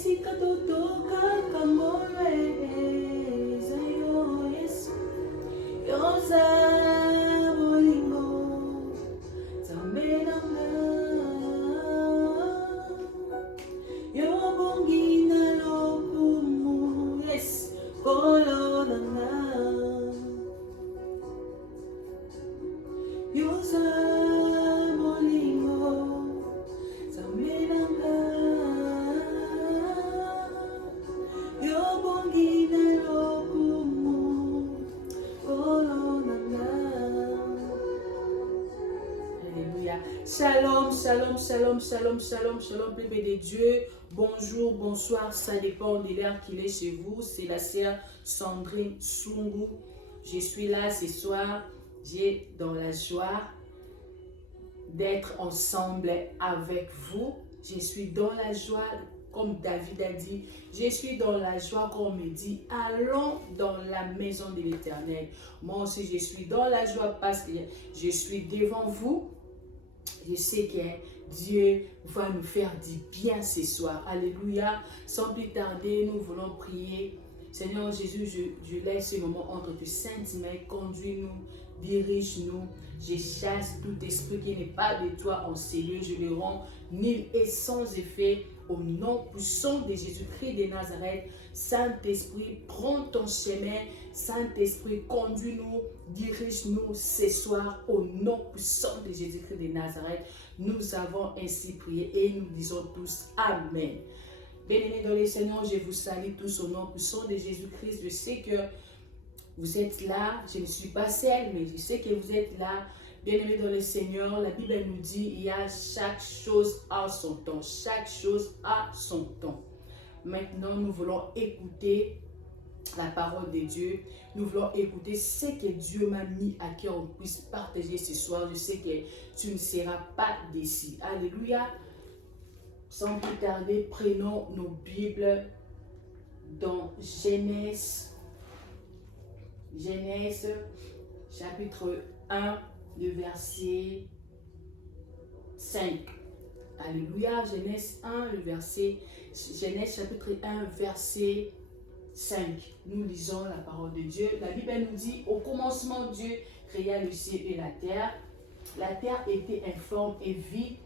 Esikatotoka kangolwe zayo Yesu yoza bolingo zambelanga yobongi na lokumu yes kolonanga yoza bolingo zambelanga yobongi na lokumu kolonanga. Alléluia. Shalom, shalom, shalom, shalom, shalom, shalom, bébé de Dieu. Bonjour, bonsoir, ça dépend de l'heure qu'il est chez vous. C'est la sœur Sandrine Sungu. Je suis là ce soir. J'ai dans la joie d'être ensemble avec vous. Je suis dans la joie, comme David a dit, je suis dans la joie qu'on me dit, allons dans la maison de l'Éternel. Moi aussi, je suis dans la joie parce que je suis devant vous. Je sais que Dieu va nous faire du bien ce soir. Alléluia. Sans plus tarder, nous voulons prier. Seigneur Jésus, je laisse ce moment entre tes saintes mains. Conduis-nous, dirige-nous. Je chasse tout esprit qui n'est pas de toi en ces lieux. Je le rends nul et sans effet. Au nom puissant de Jésus-Christ de Nazareth, Saint-Esprit, prends ton chemin. Saint-Esprit, conduis-nous, dirige-nous ce soir. Au nom puissant de Jésus-Christ de Nazareth, nous avons ainsi prié et nous disons tous Amen. Bien-aimés dans le Seigneur, je vous salue tous au nom puissant de Jésus-Christ. Je sais que vous êtes là. Je ne suis pas seule, mais je sais que vous êtes là. Bien-aimés dans le Seigneur, la Bible nous dit il y a chaque chose à son temps. Chaque chose à son temps. Maintenant, nous voulons écouter la parole de Dieu. Nous voulons écouter ce que Dieu m'a mis à cœur on puisse partager ce soir. Je sais que tu ne seras pas déçu. Alléluia. Sans plus tarder, prenons nos Bibles dans Genèse chapitre 1, le verset 5. Alléluia. Genèse chapitre 1, verset 5. Nous lisons la parole de Dieu. La Bible nous dit, au commencement, Dieu créa le ciel et la terre. La terre était informe et vide.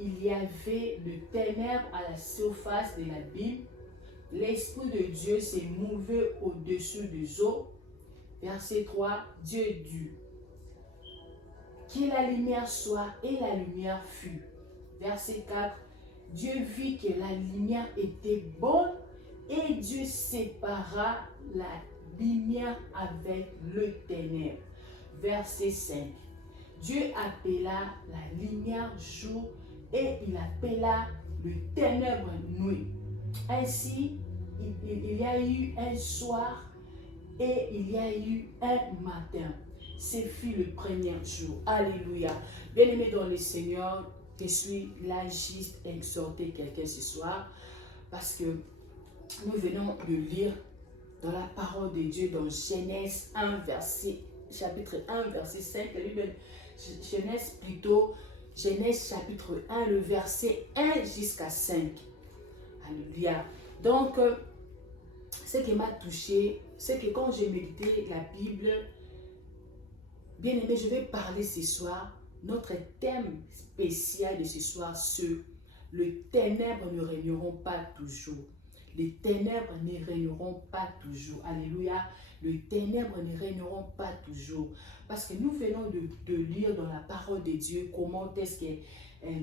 Il y avait de ténèbres à la surface de l'abîme. L'Esprit de Dieu s'est mouvé au-dessus des eaux. Verset 3, Dieu dit, que la lumière soit, et la lumière fut. Verset 4, Dieu vit que la lumière était bonne, et Dieu sépara la lumière avec le ténèbre. Verset 5, Dieu appela la lumière jour, et il appela le ténèbre nuit. Ainsi, il y a eu un soir et il y a eu un matin. Ce fut le premier jour. Alléluia. Bien-aimés dans le Seigneur, je suis là juste exhorter quelqu'un ce soir parce que nous venons de lire dans la parole de Dieu dans Genèse 1, chapitre 1, verset 5. Genèse chapitre 1, le verset 1 jusqu'à 5. Alléluia. Donc, ce qui m'a touché, c'est que quand j'ai médité la Bible, bien aimé, je vais parler ce soir, notre thème spécial de ce soir, c'est les ténèbres ne régneront pas toujours. Les ténèbres ne régneront pas toujours. Alléluia. Les ténèbres ne régneront pas toujours. Parce que nous venons de lire dans la parole de Dieu comment est-ce que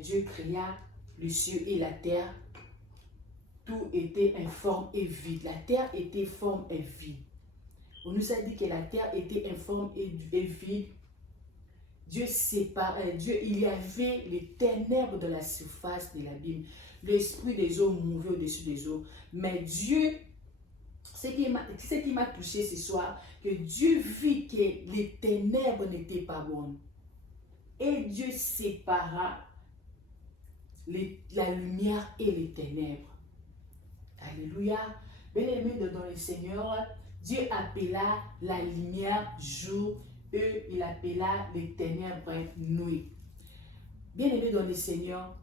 Dieu créa le ciel et la terre. Tout était informe et vide. La terre était forme et vide. On nous a dit que la terre était informe et vide. Dieu séparait, il y avait les ténèbres de la surface de l'abîme. L'esprit des eaux mouvait au-dessus des eaux. Mais Dieu, ce qui m'a touché ce soir, que Dieu vit que les ténèbres n'étaient pas bonnes. Et Dieu sépara la lumière et les ténèbres. Alléluia. Bien-aimés dans le Seigneur, Dieu appela la lumière jour, et il appela les ténèbres nuit. Bien-aimés dans le Seigneur,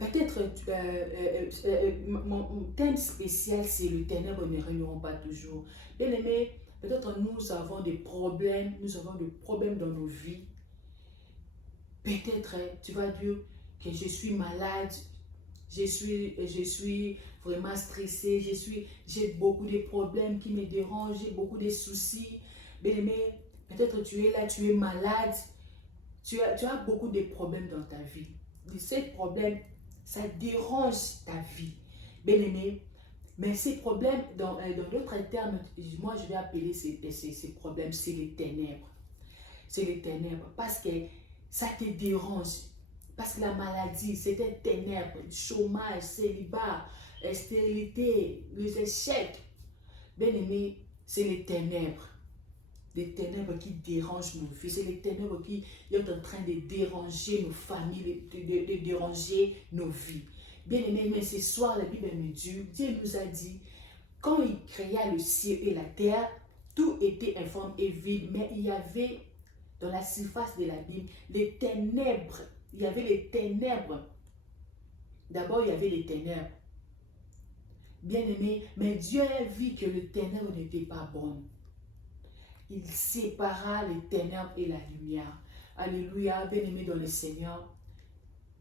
Peut-être mon thème spécial, c'est le ténèbre ne régneront pas toujours. Bien aimé, peut-être nous avons des problèmes, dans nos vies. Peut-être tu vas dire que je suis malade, je suis vraiment stressée, j'ai beaucoup de problèmes qui me dérangent, j'ai beaucoup de soucis. Bien aimé, peut-être tu es là, tu es malade, tu as beaucoup de problèmes dans ta vie. Ces problèmes, ça dérange ta vie. Bien aimé, mais ces problèmes, dans d'autres termes, moi je vais appeler ces problèmes, c'est les ténèbres. C'est les ténèbres parce que ça te dérange. Parce que la maladie, c'est un ténèbre, chômage, célibat, stérilité, les échecs. Bien aimé, c'est les ténèbres. Des ténèbres qui dérangent nos vies. C'est les ténèbres qui sont en train de déranger nos familles, de déranger nos vies. Bien aimé, mais ce soir, la Bible me dit, Dieu nous a dit, quand il créa le ciel et la terre, tout était informe et vide, mais il y avait dans la surface de l'abîme les ténèbres. Il y avait les ténèbres. D'abord, il y avait les ténèbres. Bien aimé, mais Dieu a vu que le ténèbre n'était pas bon. Il sépara les ténèbres et la lumière. Alléluia, bien aimé dans le Seigneur.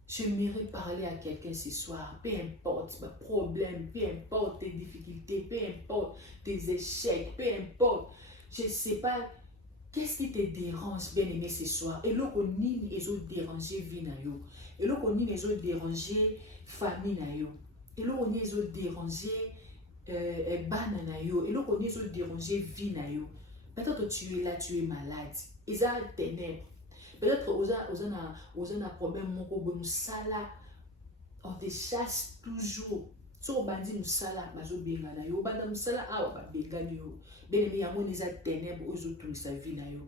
J'aimerais parler à quelqu'un ce soir, peu importe mes problèmes, peu importe tes difficultés, peu importe tes échecs, peu importe, je ne sais pas, qu'est-ce qui te dérange, bien aimé, ce soir? Et là, on n'y les autres déranger vie na yo. Et là, on n'y les autres déranger famille na yo. Et là, on y les autres déranger bana na yo. Et là, on y les autres déranger vie na yo. Peut-être que tu es là, tu es malade. Ils ont ténèbres. Peut-être aux un problème, on te chasse toujours. Si on bandi musala, mazo benga na yo. Banda musala, ah, benga ni yo. Bien aimé, yamon les a ténèbres aux autres sa vie na yo.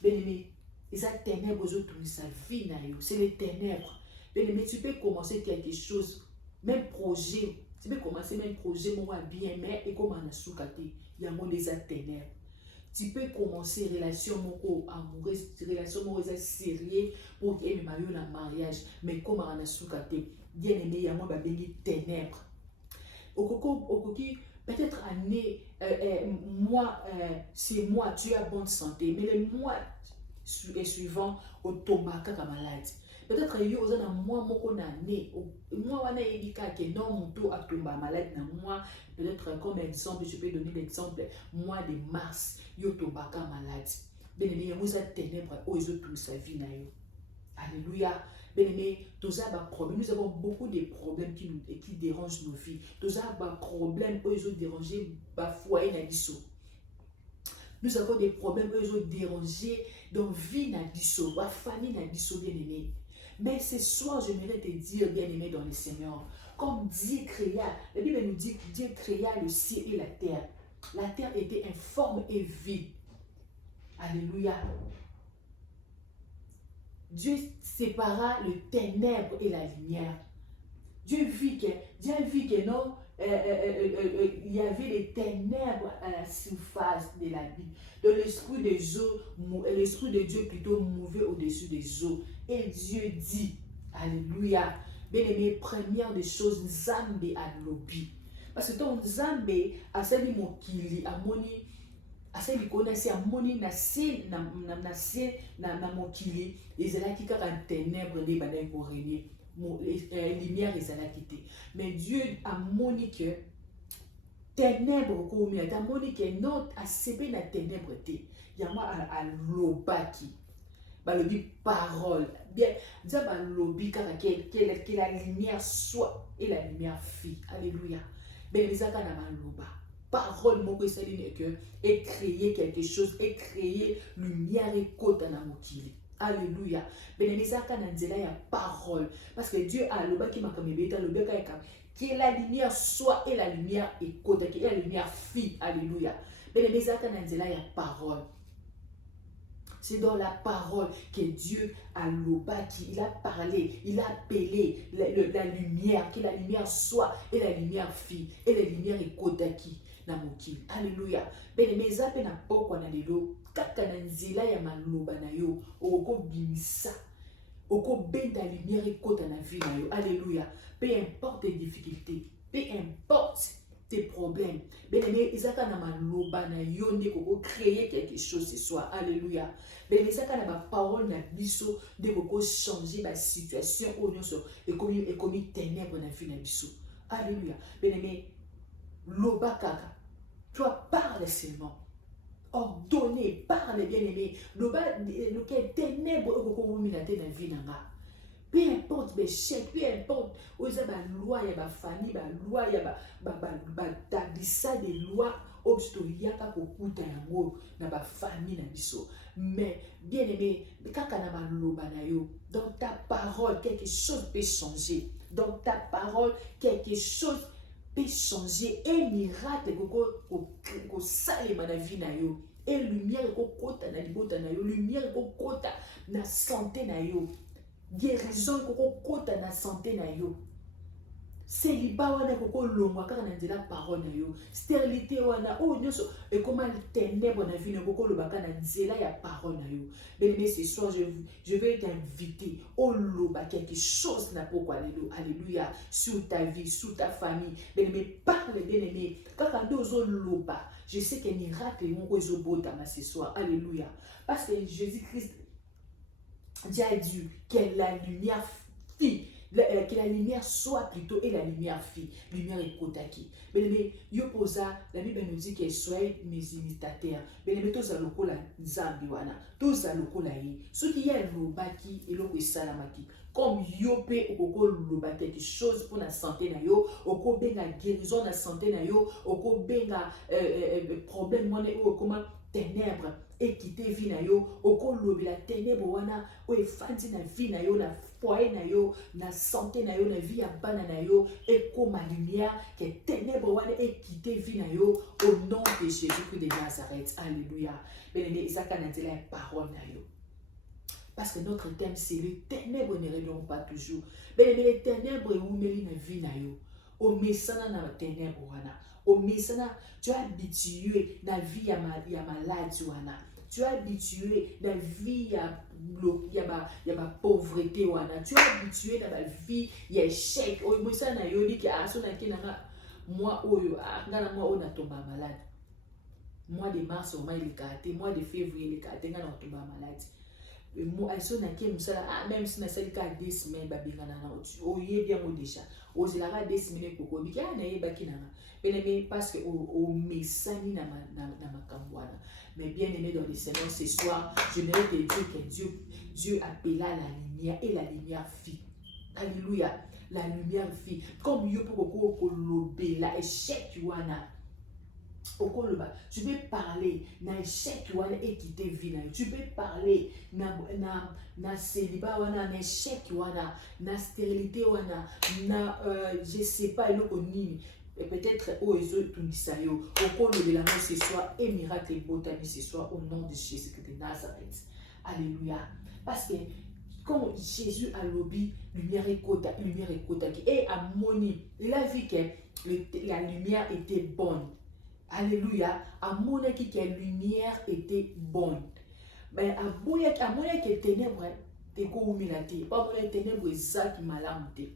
Bien aimé, ils ont ténèbres aux autres sa vie na yo. C'est les ténèbres. Bien aimé, tu peux commencer quelque chose, même projet. Tu peux commencer même projet, mon bien, mais et comme on a soukate, yamon les a ténèbres. Tu peux commencer relation amoureuse, relation sérieuse pour qu'il y ait un mariage, mais comme on a soukate, bien aimé, yamon ba bengi ténèbres. Peut-être année, c'est moi, tu as bonne santé, mais le mois suivant, au tomba kaka malade. Peut-être que vous avez un mois année, moi on a dit que non, mon taux a tombé malade na moi. Peut-être comme exemple, je peux donner l'exemple, mois de mars, yo tomba malade. Bien aimé, vous avez ténèbres, ils ont tout sa vie na yo. Alléluia. Bien aimé, tous avons des problèmes. Nous avons beaucoup de problèmes qui dérangent nos vies. Tous avons des problèmes où ils ont dérangé le foyer na. Nous avons des problèmes où ils ont dérangé dans la vie na diso, la famille na diso, bien aimé. Mais ce soir, j'aimerais te dire, bien aimé dans le Seigneur, comme Dieu créa, la Bible nous dit que Dieu créa le ciel et la terre. La terre était informe et vide. Alléluia. Dieu sépara le ténèbre et la lumière. Dieu vit que non, il y avait les ténèbres à la surface de la vie. Donc l'esprit de Dieu plutôt mouvait au-dessus des eaux. Et Dieu dit, alléluia, bien aimé, première des choses, Nzambe a lobi. Parce que ton Nzambe a sali mokili, a moni, asali konasi amoni na se na mokili ezalaki kaka ténèbres nde bandaki korégner lumière ezalaki te. Mais Dieu amoni que ténèbres komia amoni que non asepe na ténèbres te yango alobaki balobi parole bien Dieu balobi kaka que la lumière soit et la lumière fit. Alléluia. Ben ezaka na maloba parole moko esaline que et créer quelque chose et créer lumière et kota na mokili. Alléluia. Benezaka na nzela ya parole parce que Dieu a lobaki makamebeta lobeka eka que la lumière soit et la lumière et kota que la lumière fit. Alléluia. Benezaka na nzela ya parole. C'est dans la parole que Dieu a lobaki, il a parlé, il a appelé la lumière, que la lumière soit et la lumière fit et la lumière est kodaki. Alléluia. Ben mes zape na pokwa na lelo kaka na nzela ya maloba na yo oko bimisa oko benda lumière ekota na vie na yo. Alléluia. Peu importe tes difficultés, peu importe tes problèmes, bien-aimé, ezaka na maloba na yo nde koko créer quelque chose ce soir. Alléluia. Ben ezaka na ba parole na biso nde koko changer ba situation o nyonso ekomi ténèbres na vie na biso. Alléluia. Bien-aimé, loba kaka. Toi parle seulement. Ordonnez, parle, bien-aimé. Loba lequel ténèbres koko minate na vie na nga. Peu importe mes chèques, peu importe, oza ba loi ya ba famille, ba loi ya ba tabissa des lois, obsto yaka kokuta yango na ba famille na biso. Mais bien aimé, kaka na ba loba na yo, dans ta parole quelque chose peut changer. Dans ta parole quelque chose peut changer. Un miracle ko salema na vie na yo. Et lumière ko kota na libota na yo, lumière ko kota na santé na yo. Guérison koko kota na santé na yo. Célibat wana koko longwa kaka na nzela parole na yo. Stérilité wana o nyonso e koma ténèbres na vie na koko lobaka na nzela ya parole na yo. Bien-aimé, ce soir je vais t'inviter au loba quelque chose na poko. Alléluia. Sur ta vie, sur ta famille. Bien-aimé, parle, bien-aimé. Kaka ndozo loba. Je sais que miracle moko ezobota ma ce soir. Alléluia. Parce que Jésus-Christ Dieu a dit que la lumière fille, que la lumière soit plutôt et la lumière fille. Lumière est kotaki. Mais yo posa, la Bible nous dit que soyez mes imitateurs. Mais tous à l'oko la zambiwana, tous à l'oko la yi. Ce qui est l'obaki et l'oko salamaki. Comme yo pe oko loba quelque chose pour la santé na yo, oko benga guérison na santé na yo, oko benga problème moné ou comment ténèbres et quitter vie na yo, oko lobi la ténèbre wana o efandi na vie na yo, na foyer na yo, na santé na yo, na vie ya bana na yo, et comme ma lumière que ténèbre wana et quitter vie na yo au nom de Jésus-Christ de Nazareth. Alléluia. Bien-aimé, Isaac a dit la parole na yo. Parce que notre thème c'est les ténèbres ne régneront pas toujours. Bien-aimé, les ténèbres ou meli na vie na yo. O mesana na ténèbres wana. Au mesana, tu es habitué dans la vie à maladie. Tu es habitué dans la vie à ma pauvreté. Tu es habitué dans la vie à échec. Au mesana, yo dit que moi, on a tombé malade. Mois de mars, on m'a écarté. Mois de février, écarté, on a tombé malade. Moi, même si c'est le cas 2 semaines, il y a déjà. Aux ilara 2 semaines, parce que au mesani na makambwana. Mais bien aimé dans le Seigneur, ce soir, je voudrais te dire que Dieu appela la lumière et la lumière fit. Alléluia. La lumière fit. Comme yo pour la échec wana. Tu peux parler na échec wana et quitter vie na. Tu peux parler na célibat wana, na échec wana, na stérilité wana, na je sais pas nini. Et peut-être au Tunisayo, au cours de la mort ce soir, et miracle et botanie ce soir au nom de Jésus-Christ de Nazareth. Alléluia. Parce que quand Jésus a lobby, lumière et kota, et à Moni, il a vu que la lumière était bonne. Alléluia. À Moni que la lumière était bonne. Mais à Moni que ténèbres, t'es co-humilité. Pas pour les ténèbres, ça qui m'a l'amté.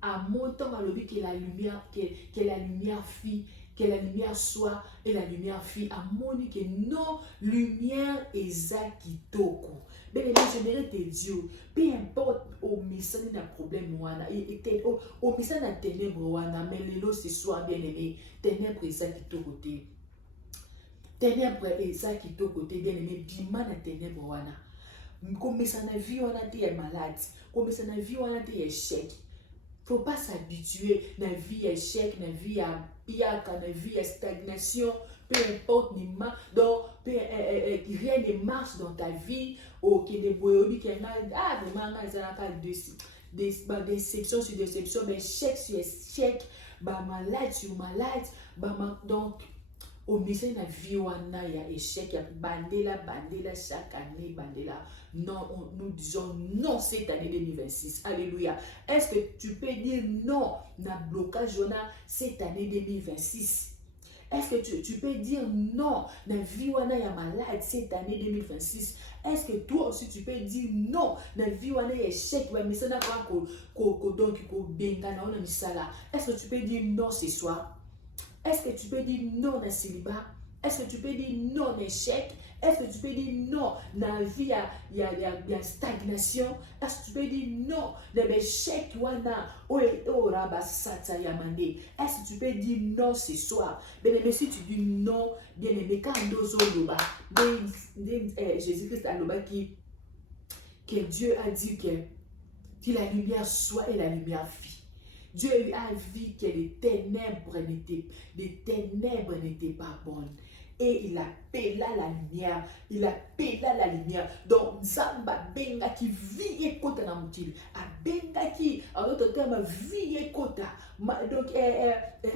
À mon temps, à l'objet que la lumière fit, que la lumière soit et la lumière fit. À mon que non, lumière est ça qui toko. Mais j'aimerais te dire, peu importe au message d'un problème au message d'un ténèbre mais le ce soir bien aimé, ténèbre est ça qui toko côté. Ténèbre est ça qui toko côté bien aimé, bima na ténèbre wana. Comme ça na vie wana t'es malade, comme ça na vie wana t'es échec. Faut pas s'habituer à la vie à échec, la vie à piaka, la vie à stagnation, peu importe ni donc rien ne marche dans ta vie ou qui ne boyobi qui déception sur déception, mais échec sur échec, malade sur malade, donc au message de la vie wana ya échec ya bandela chaque année bandela. Non, nous disons non cette année 2026. Alléluia. Est-ce que tu peux dire non na blocage cette année 2026? Est-ce que tu peux dire non na vie wana ya malade cette année 2026? Est-ce que toi aussi tu peux dire non? La vie on est échec, mais ça n'a pas donc benga na on misala. Est-ce que tu peux dire non ce soir? Est-ce que tu peux dire non à célibat? Est-ce que tu peux dire non à échec? Est-ce que tu peux dire non dans la vie, il y a stagnation? Est-ce que tu peux dire non dans l'échec? Est-ce que tu peux dire non ce soir? Bien aimé, si tu dis non, bien aimé, quand Jésus-Christ a dit que Dieu a dit que la lumière soit et la lumière fit. Dieu a vu que les ténèbres n'étaient pas bonnes. Et il appela la lumière. Il appela la lumière. Donc, Zamba benga qui vit et kota na mutili. A benga qui, en d'autres termes, vie et kota. Donc,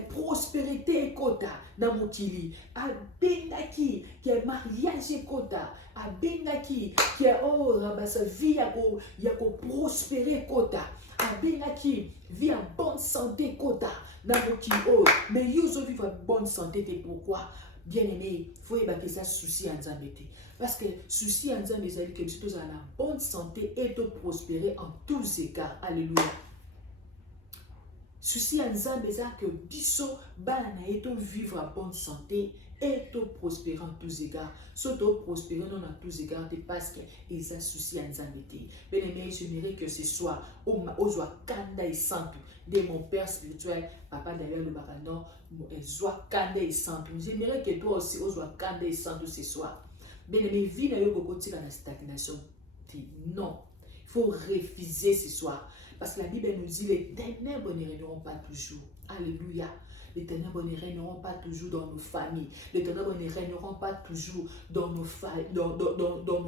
prospérité et kota na mutili. A benga qui est mariage et kota. A benga qui est oh, rabasa vie yako prospérer kota. A benga qui vit en bonne santé kota na mutili. Oh, mais vous vivez en bonne santé, c'est pourquoi? Bien aimé, il faut évacuer ça souci en Zambété. Parce que souci en Zambété, c'est que nous sommes en bonne santé et de prospérer en tous égards. Alléluia. Souci en Zambété, c'est que biso banana et de vivre en bonne santé et de prospérer en tous égards. Surtout prospérer non en tous égards parce que ils ont souci en Zambété. Bien aimé, j'aimerais que ce soit au joie kanda et santo de mon père spirituel, papa d'ailleurs le baranon, joie kanda et santo. J'aimerais que toi aussi au joie kanda et santo ce soir. Bien aimé, vie n'a eu beaucoup de la stagnation. Non, il faut refuser ce soir. Parce que la Bible nous dit les ténèbres ne régneront pas toujours. Alléluia. Les ténèbres ne régneront pas toujours dans nos familles. Les ténèbres ne régneront pas toujours dans nos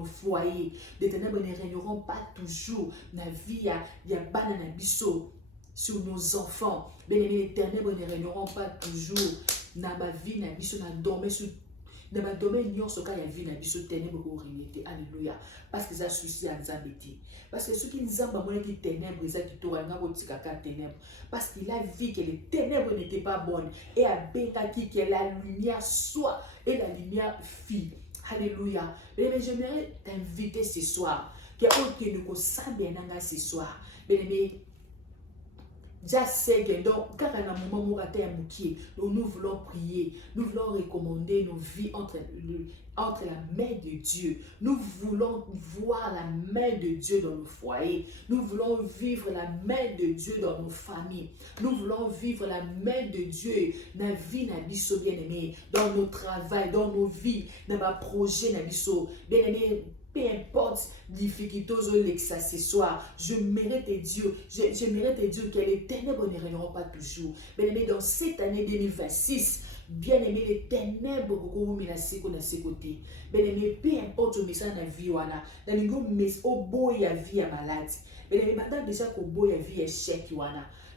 foyers. Les ténèbres ne régneront pas toujours dans la vie. Il y a banana bisso sur nos enfants. Bien aimé, les ténèbres ne régneront pas toujours dans ma vie, dans la bisso, dans dormir sur dans ma domaine, il y a vie dans biso ténèbres pour réalité. Alléluia. Parce que ça souci à Nzambété. Parce que ceux qui nous ont dit ténèbres, ils ont dit ténèbres. Parce qu'il a vu que les ténèbres n'étaient pas bonnes. Et à Bengaki, que la lumière soit et la lumière fit. Alléluia. Mais j'aimerais t'inviter ce soir. Que nous sommes bien ce soir. Bien aimé. Donc, car à un moment où nous voulons prier, nous voulons recommander nos vies entre la main de Dieu. Nous voulons voir la main de Dieu dans nos foyers. Nous voulons vivre la main de Dieu dans nos familles. Nous voulons vivre la main de Dieu dans la vie de bien-aimé, dans nos travails, dans nos vies, dans nos projets bien-aimé. Peu importe difficulté ce soir, je mérite Dieu. Je mérite Dieu que les ténèbres ne régneront pas toujours. Bien aimé, dans cette année 2026, bien aimé, les ténèbres beaucoup menacées qu'on a ses côtés. Bien aimé, peu importe le message dans la vie, dans le mais au beau il y a vie à maladie. Bien aimé, maintenant déjà qu'au beau il y a vie échec,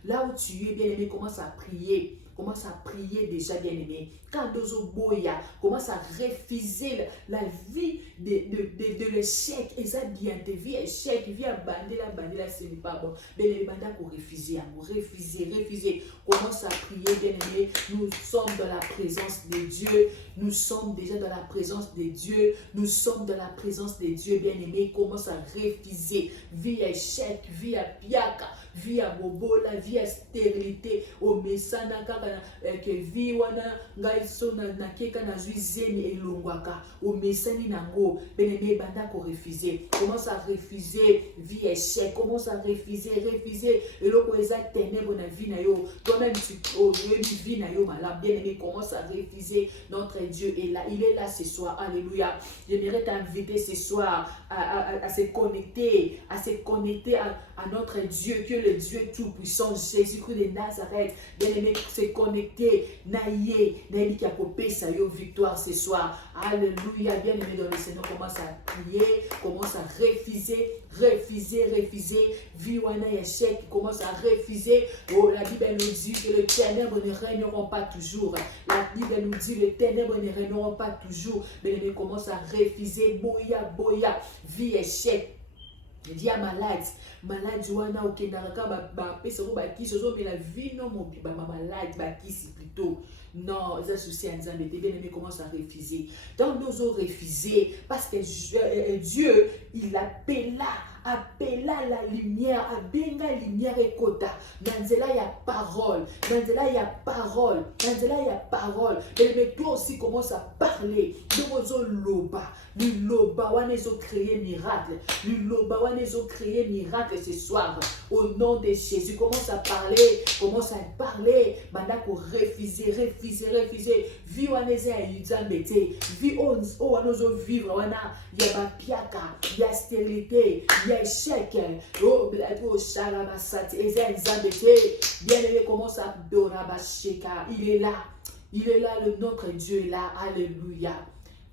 là où tu es, bien aimé, commence à prier. Commence à prier déjà, bien aimé. Quand Dozo Boya commence à refuser la vie de l'échec, et ça bien te vie échec, vie à bander là, ce n'est pas bon. Bien aimé, banda pour refuser, refuser. Commence à prier, bien aimé. Nous sommes dans la présence de Dieu. Nous sommes déjà dans la présence de Dieu. Nous sommes dans la présence de Dieu, bien aimé. Commence à refuser vie à échec, vie à piaka, vie à bobola, vie à stérilité, au messana que vie wana ngai so na keka na zuizemi elongwaka au mesani nango beneme banda ko refuser. Commence à refuser vie échec, commence à refuser et loko eza ténèbres na vie na yo. Toi-même tu vie na yo malade, bien aimé, commence à refuser. Notre Dieu est là, il est là ce soir. Alléluia. J'aimerais t'inviter ce soir à se connecter, à notre Dieu, que le Dieu tout-puissant, Jésus-Christ de Nazareth, bien aimé, se connecter, naïe, qui a copé sa victoire ce soir. Alléluia, bien aimé dans le Seigneur, commence à prier, commence à refuser, vie ou un échec, commence à refuser. Oh, la Bible nous dit que les ténèbres ne régneront pas toujours. La Bible nous dit que les ténèbres ne régneront pas toujours. Bien aimé, commence à refuser, boya, vie échec. Il y a malade wana okendaka bapesa ko bakisi ozomela vino mobiba malade bakisi plutôt. Non, ça souci à Nzambe, bien aimé commence à refuser. Donc nous avons refusé parce que Dieu, il appela la lumière, abenga lumière et kota. Nanzela ya parole, nanzela ya parole, nanzela ya parole. Mais toi aussi commence à parler. Nous avons loba, loba wanezo créer miracle, loba wanezo créer miracle ce soir. Au nom de Jésus, commence à parler, Bandako refuser. Vie waneze ya Nzambe, vie wanozo vivre wana ya bapiaka, ya stérilité, ya échec. Oh blago shalabasati, eza Nzambe te. Bien-aimé commence à dorabasheka. Il est là, notre Dieu est là. Alléluia.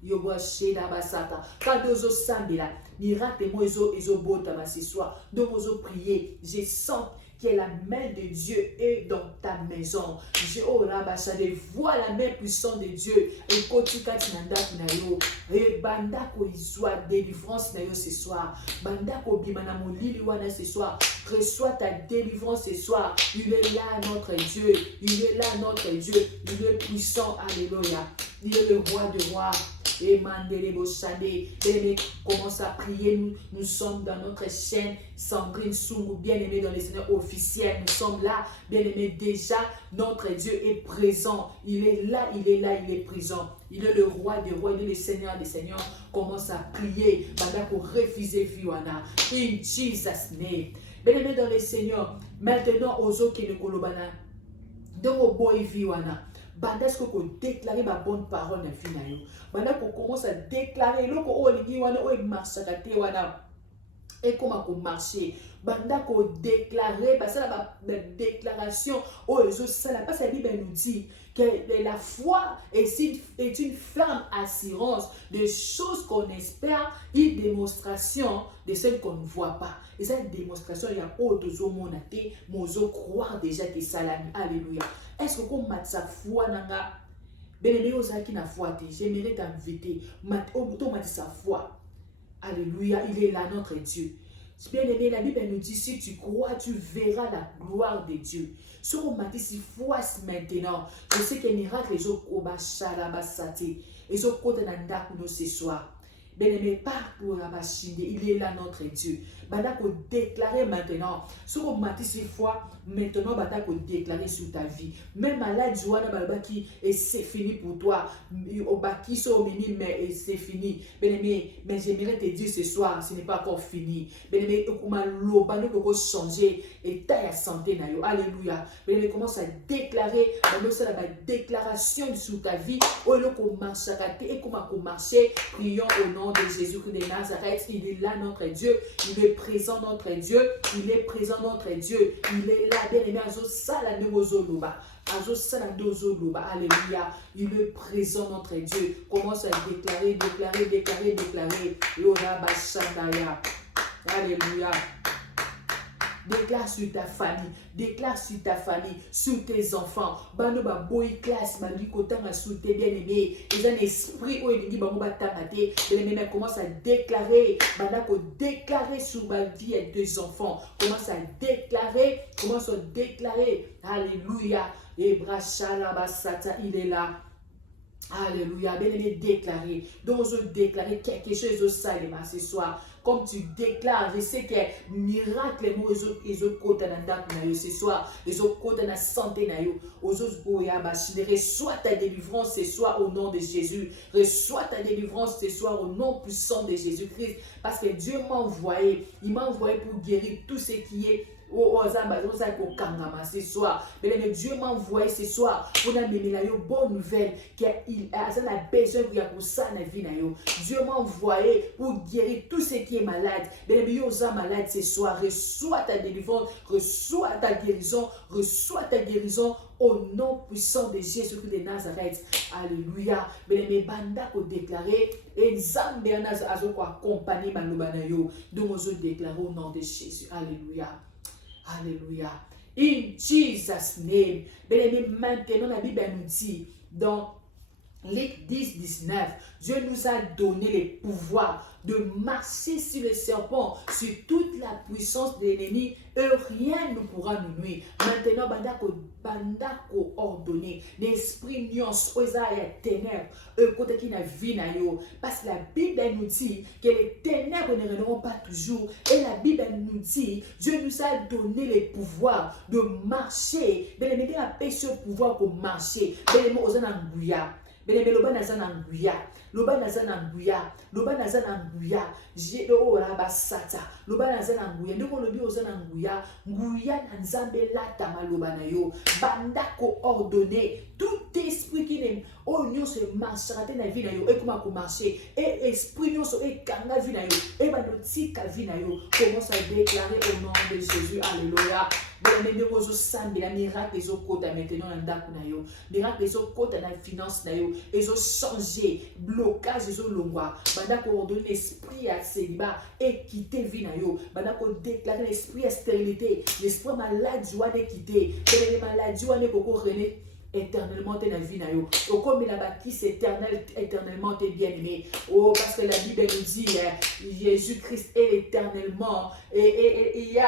Yobo sheda basata. Quand nous sambela, miracle moi ezo bota ce soir. Donc nous prier, je sens que la main de Dieu est dans ta maison. Je vois la main puissante de Dieu. Et bandako izwa délivrance na yo ce soir. Bandako bimana molili wana ce soir. Reçois ta délivrance ce soir. Il est là notre Dieu. Il est là notre Dieu. Il est puissant. Alléluia. Il est le roi des rois. Et Mandelebo Shade, bien-aimé, commence à prier. Nous sommes dans notre chaîne Sandrine Sungu, bien-aimé dans les seigneurs officiels. Nous sommes là, bien-aimé, déjà. Notre Dieu est présent. Il est là, il est présent. Il est le roi des rois, il est le Seigneur des seigneurs. Commence à prier. Banda pour refuser Fiwana. In Jesus' name. Bien-aimé dans les seigneurs. Maintenant, Ozo Kenekolobana. Dans au boy Fiwana. Banda est-ce qu'on déclare ma bonne parole dans vie na yo. Banda qu'on commence à déclarer loko o lingi wana o marche kate wana. Et comment qu'on marcher. Banda qu'on déclarer parce que la déclaration o ezo sala parce que la Bible nous dit que la foi est une ferme assurance de choses qu'on espère, une démonstration de celles qu'on ne voit pas. Et cette démonstration, il y a autre monate, mozo croire déjà que salami. Alléluia. Est-ce que comme sa foi nanga, bien-aimé ozaki na foi, j'aimerais t'inviter, sa foi. Alléluia, il est là notre Dieu. Bien-aimé, la Bible nous dit, si tu crois, tu verras la gloire de Dieu. Ce qu'on m'a dit, si foi maintenant, je sais que les miracles, les autres, les autres, ce soir. Bien-aimé, partout il est là notre Dieu. Badako déclarer maintenant. Ce qu'on m'a dit cette fois, maintenant, Badako déclarer sur ta vie. Même malade, Joana Balbaki, et c'est fini pour toi. Au baki, mais c'est fini. Bien-aimé, mais j'aimerais te dire ce soir, ce n'est pas encore fini. Bien-aimé, l'obano peut changer état et santé. Alléluia. Bien-aimé, commence à déclarer, la déclaration sur ta vie. Oh, le commence à et comment marcher. Prions au nom de Jésus-Christ de Nazareth. Il est là notre Dieu. Il est présent notre Dieu. Il est présent notre Dieu. Il est là, bien-aimé. Alléluia. Il est présent notre Dieu. Commence à déclarer. Alléluia. Déclare sur ta famille, sur tes enfants. Bano ba boy class, mali kotanga sur tes bien-aimés. Ils ont un esprit où il dit bango ba tamate. Bien-aimé commence à déclarer. Banako déclarer sur ma vie et deux enfants. Commence à déclarer. Alléluia. Et brachala basata, il est là. Alléluia. Bien-aimé déclarer. Donc je déclarer quelque chose au salement ce soir. Comme tu déclares, je sais que miracle ils ont côté dans date ce soir, ils ont côté dans la santé na yo, reçois ta délivrance ce soir au nom de Jésus, reçois ta délivrance ce soir au nom puissant de Jésus-Christ, parce que Dieu m'a envoyé, il m'a envoyé pour guérir tout ce qui est ce soir. Mais Dieu m'a envoyé ce soir pour amener la bonne nouvelle qu'il a besoin pour ça dans la vie. Dieu m'a envoyé pour guérir tout ce qui est malade. Mais les malade ce soir, reçois ta délivrance, reçois ta guérison au nom puissant de Jésus-Christ de Nazareth. Alléluia. Mais les bandas pour déclarer et Nzambe azo accompagner manubanayo. Donc on déclare au nom de Jésus. Alléluia. Alléluia. In Jesus' name. Bien-aimé, maintenant la Bible nous dit dans Luc 10, 19, Dieu nous a donné les pouvoirs de marcher sur les serpents, sur toute la puissance de l'ennemi, et rien ne pourra nous nuire. Maintenant, bandako ordonné, l'esprit nuance, osa et ténèbres, côté qui n'a vie na yo. Parce que la Bible nous dit que les ténèbres ne régneront pas toujours. Et la Bible nous dit, Dieu nous a donné les pouvoirs de marcher. Mais les médias a payé ce pouvoir pour marcher. Mais les mots osa n'angouya. Bele loba naza na nguya, loba naza na nguya, loba naza na nguya, je o raba sata, loba naza na nguya, ndeko lobi oza na nguya, nguya na nzambe lata maloba na yo, bandako ordonné, tout esprit qui n'aime, oh nyo se marchera te na vie na yo, et comment marcher, et esprit nyo se e kanga vie na yo, et banotika vie na yo, commence à déclarer au nom de Jésus, alléluia. La miracle les okota maintenant na ndako na yo, miracle les okota na finance na yo, ils ont changé, blocage ils ont longwa, bandako ordonner l'esprit à célibat et quitter vie na yo, bandako déclarer l'esprit à stérilité, l'esprit maladie doit quitter, les maladies doit koko rené éternellement t'es la vie na yo. Oh, comme la bâtisse éternellement t'es bien aimé. Oh, parce que la Bible nous dit Jésus-Christ est éternellement et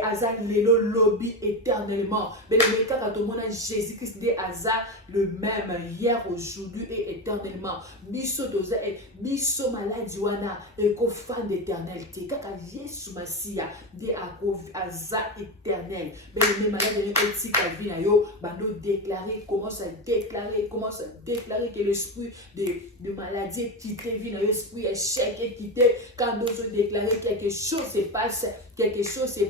Azar le lobby éternellement. Mais le cas quand on a Jésus-Christ est Azar le même hier, aujourd'hui et éternellement. Biso doza et biso maladie wana et ko fan d'éternalité. Kaka Jésus Masia de Azar éternel. Mais le même malade de petit vie na yo bando déclarer commence à déclarer que l'esprit de maladie est quitté, l'esprit échec est quitté. Quand nous avons déclaré quelque chose se passe, quelque chose se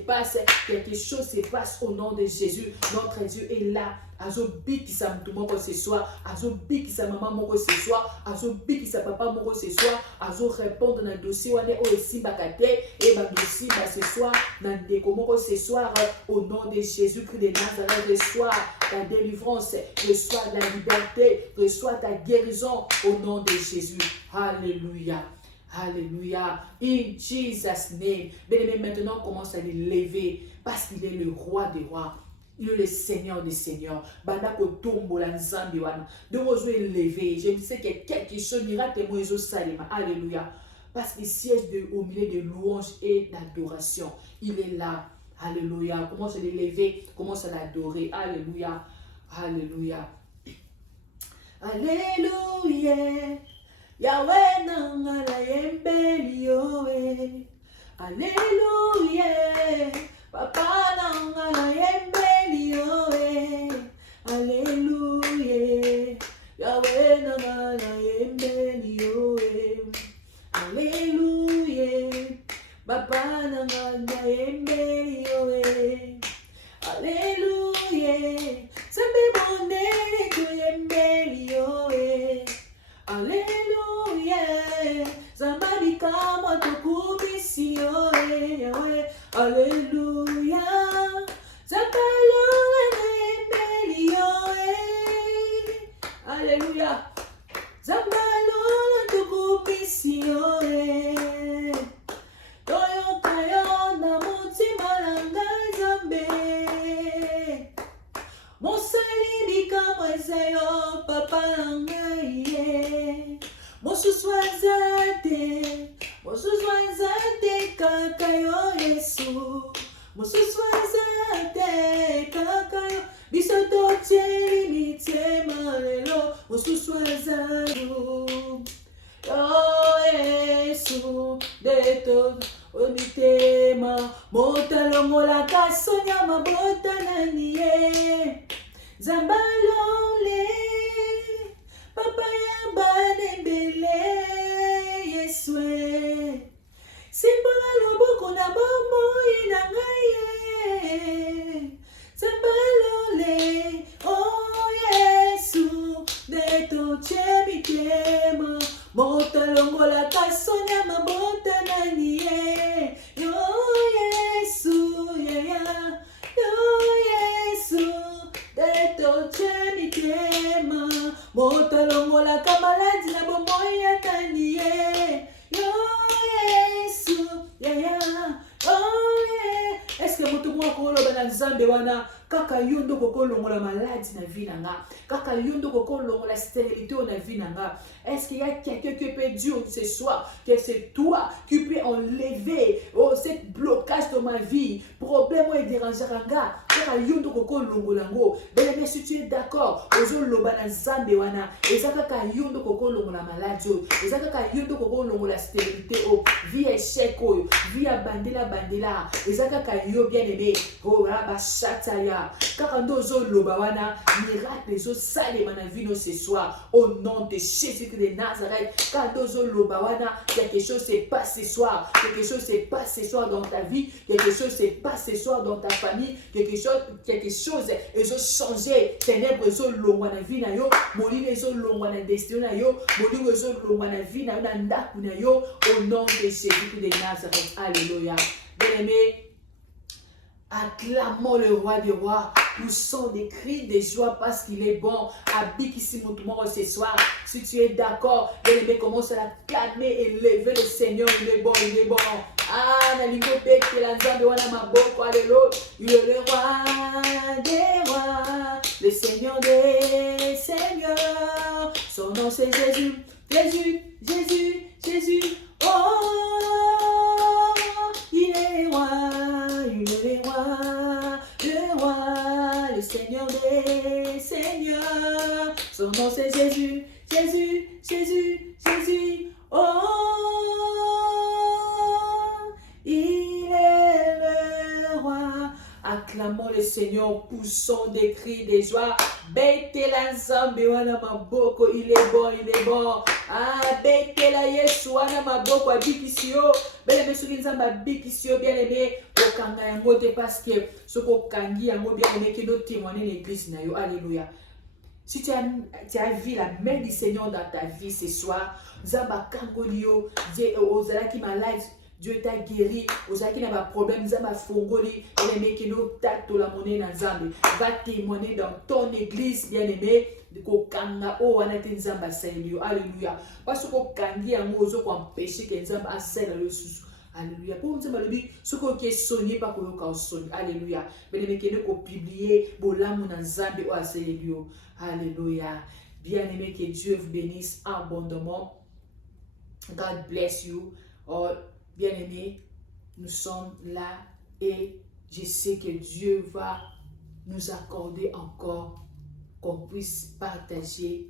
passe au nom de Jésus. Notre Dieu est là. Azobi qui sa moko ce soir, azobi qui sa maman moko ce soir, azobi qui sa papa moko ce soir, azo répondre dans le dossier wane o esi bakate et ba dossier ba ce soir, dans ndeko moko ce soir au nom de Jésus-Christ de Nazareth, reçois ta délivrance, reçois la liberté, reçois ta guérison au nom de Jésus. Alléluia. Alléluia. In Jesus' name. Bien-aimé, maintenant commence à les lever parce qu'il est le roi des rois. Il est le Seigneur des Seigneurs. Bandako tombo la nzambi wana. Donc on doit lever. Je sais qu'il y a quelque chose miracle moi zo salima. Alléluia. Parce qu'il siège au milieu de louanges et d'adoration. Il est là. Alléluia. Commence à les lever, commence à l'adorer. Alléluia. Alléluia. Alléluia. Yahweh nanga la yembeli yoe. Alléluia. Papa nanga la yembeli yoe. Alléluia. Yahweh nanga la yembeli yoe. Alléluia. Papa nanga la yembeli yoe. Alléluia. Sembe bonere to yembeli yoe. Alléluia. Zambali kama tukubisi yoe. Alléluia. Zambalo yembeli yoe. Alléluia. Zambalo tukubisi yoe. Toyo kayo na mutima nanga zambe. Mosali kama esayo papa ngai. Mosuswazate kakayo Yesu. Mosuswazate kakayo bisoto cheri mitema lelo. Mosuswazaru oh Yesu deto omitema motalongola kasonya mabota naniye zambalole papa ya banembele Yesue simbola loboko na bomo inangaye zambalole oh Yesu deto chemitema motalongola kasonya mabota naniye yo Yesu ya yo Yesu deto chemitema motalongola kamaladi na bomoya taniye yo Yesu ya oh yeah mwa koloba na nzambe wana kaka yo ndo kokolongola maladie na vie na nga, kaka yo ndo kokolongola stérilité na vie na nga. Est-ce qu'il y a quelqu'un qui peut dire ce soir que c'est toi qui peux enlever ce blocage de ma vie, problème et déranger nga, kaka yo ndo kokolongola ngo. Mais si tu es d'accord, ozoloba na nzambe wana, ezaka kaka yo ndo kokolongola maladie, ezaka kaka yo ndo kokolongola stérilité vie échec vie bandela, ezaka kaka yo bien aimé, raba chataya, kaka ndo ozoloba wana, miracle ezosalema na vie no ce soir, au nom de Jésus de Nazareth. Quand quelque chose se passe ce soir, quelque chose se passe ce soir dans ta vie, quelque chose se passe ce soir dans ta famille, quelque chose ils ont changé, ténèbres ils ont longué na vie na yo, molimo ils ont longué na destin na yo, molimo ils ont longué na vie na ndaku na yo, au nom de Jésus de Nazareth. Alléluia. Bien-aimé, acclamons le roi des rois, poussons des cris de joie parce qu'il est bon. Habite ici mon tour ce soir. Si tu es d'accord, bien-aimé, commence à l'acclamer et lever le Seigneur. Il est bon, il est bon. Ah, Nalingope, qui est la nzambe wana maboko, alléluia. Il est le roi des rois, le Seigneur des seigneurs. Son nom c'est Jésus, Jésus, Jésus, Jésus. Oh, il est roi, il est le roi, le Seigneur des seigneurs. Son nom c'est Jésus, Jésus, Jésus, Jésus. Oh, il est le roi. Acclamons le Seigneur, poussons des cris de joie. Bête la nzambe wana maboko, il est bon, il est bon. Ah, bête la Yesu wana maboko abikisio. Bien aimé, soki nzambe abikisio bien aimé, okanga yango te parce que soko kangi yango bien aimé qui doit témoigner l'église na yo. Alléluia. Si tu as vu la main du Seigneur dans ta vie ce soir, nzamba kangolio, ozala qui malade. Dieu t'a guéri, ozaki na ba problème, nzamba fongoli, bien-aimé qui nous tato la monnaie na nzambe, va témoigner dans ton église, bien-aimé, ko kanga o wana te nzamba saelio. Alléluia. Parce que kangi yango ozo ko empêcher que nzamba asela le susu. Alléluia. Pour nzamba lobi, ce qui est sonné pas ko yoka sonné. Alléluia. Bien-aimé qui ne ko publier bolamu na nzambe o aselio. Alléluia. Bien-aimé, que Dieu vous bénisse abondamment. God bless you. Oh, bien-aimés, nous sommes là et je sais que Dieu va nous accorder encore qu'on puisse partager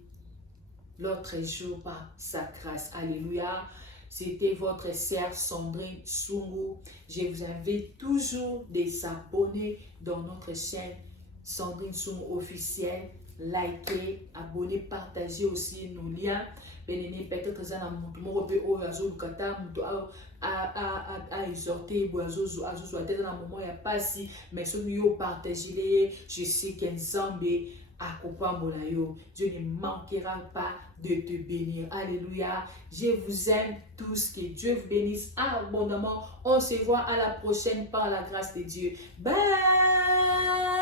l'autre jour par sa grâce. Alléluia. C'était votre sœur Sandrine Sungu. Je vous invite toujours de s'abonner dans notre chaîne Sandrine Sungu officielle. Likez, abonnez, partagez aussi nos liens. Bien-aimé, peut-être que ça n'a pas été à exhorter, à un moment, il n'y a pas si, mais si nous partagez, je sais qu'un Zambé Dieu ne manquera pas de te bénir. Alléluia. Je vous aime tous. Que Dieu vous bénisse abondamment. On se voit à la prochaine par la grâce de Dieu. Bye.